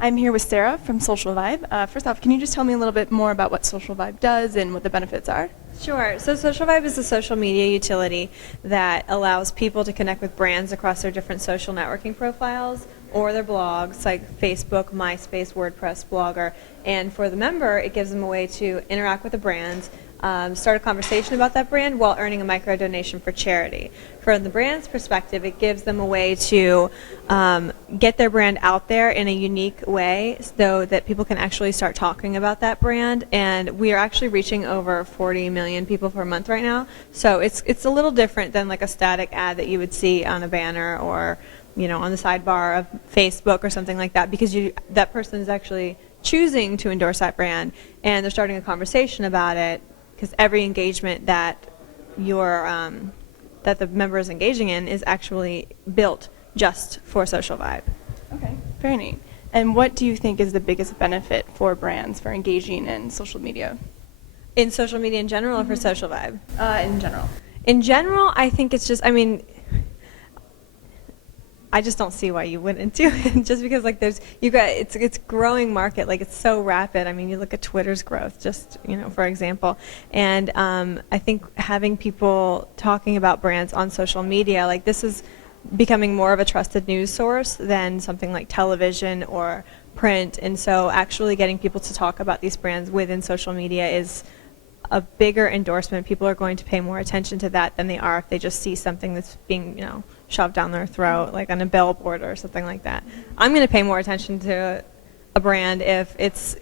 I'm here with Sarah from SocialVibe. First off, can you just tell me a little bit more about what SocialVibe does and what the benefits are? Sure. So SocialVibe is a social media utility that allows people to connect with brands across their different social networking profiles or their blogs like Facebook, MySpace, WordPress, Blogger. And for the member, it gives them a way to interact with the brand, start a conversation about that brand while earning a micro donation for charity. From the brand's perspective, it gives them a way to get their brand out there in a unique way so that people can actually start talking about that brand. And we are actually reaching over 40 million people per month right now. So it's a little different than like a static ad that you would see on a banner or on the sidebar of Facebook or something like that, because that person is actually choosing to endorse that brand and they're starting a conversation about it, because every engagement that that the member is engaging in is actually built just for SocialVibe. Okay, very neat. And what do you think is the biggest benefit for brands for engaging in social media? In social media in general or for SocialVibe? In general. In general, I think it's just, I just don't see why you wouldn't do it. Just because it's growing market, it's so rapid. You look at Twitter's growth, just for example, and I think having people talking about brands on social media, this is becoming more of a trusted news source than something like television or print. And so actually getting people to talk about these brands within social media is a bigger endorsement. People are going to pay more attention to that than they are if they just see something that's being shoved down their throat, like on a billboard or something like that. I'm going to pay more attention to a brand if it's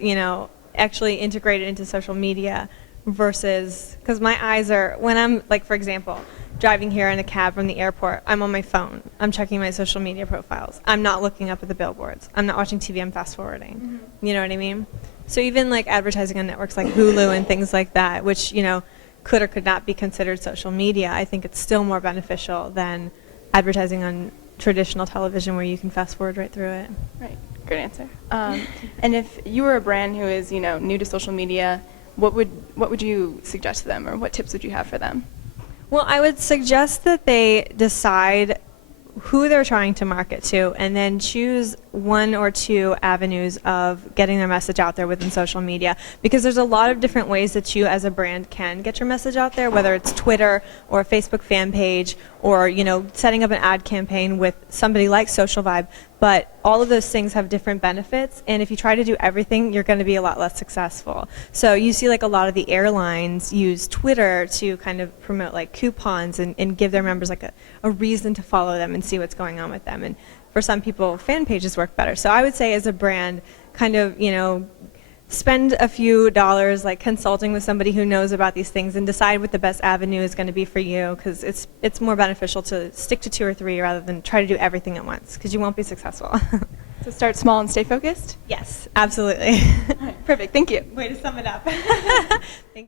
actually integrated into social media versus, because my eyes are, when I'm for example, driving here in a cab from the airport, I'm on my phone, I'm checking my social media profiles, I'm not looking up at the billboards, I'm not watching TV, I'm fast forwarding. You know what I mean? So even advertising on networks like Hulu and things like that, which could or could not be considered social media, I think it's still more beneficial than advertising on traditional television where you can fast forward right through it. Right, good answer. And if you were a brand who is new to social media, what would you suggest to them, or what tips would you have for them? Well, I would suggest that they decide who they're trying to market to and then choose one or two avenues of getting their message out there within social media, because there's a lot of different ways that you as a brand can get your message out there, whether it's Twitter or a Facebook fan page or setting up an ad campaign with somebody like SocialVibe. But all of those things have different benefits, and if you try to do everything, you're going to be a lot less successful. So you see a lot of the airlines use Twitter to kind of promote coupons and give their members a reason to follow them and see what's going on with them. And for some people, fan pages work better. So I would say as a brand, kind of, spend a few dollars consulting with somebody who knows about these things and decide what the best avenue is going to be for you, because it's more beneficial to stick to two or thrhree rather than try to do everything at once, because you won't be successful. So start small and stay focused? Yes, absolutely. All right, perfect, thank you. Way to sum it up. Thank you.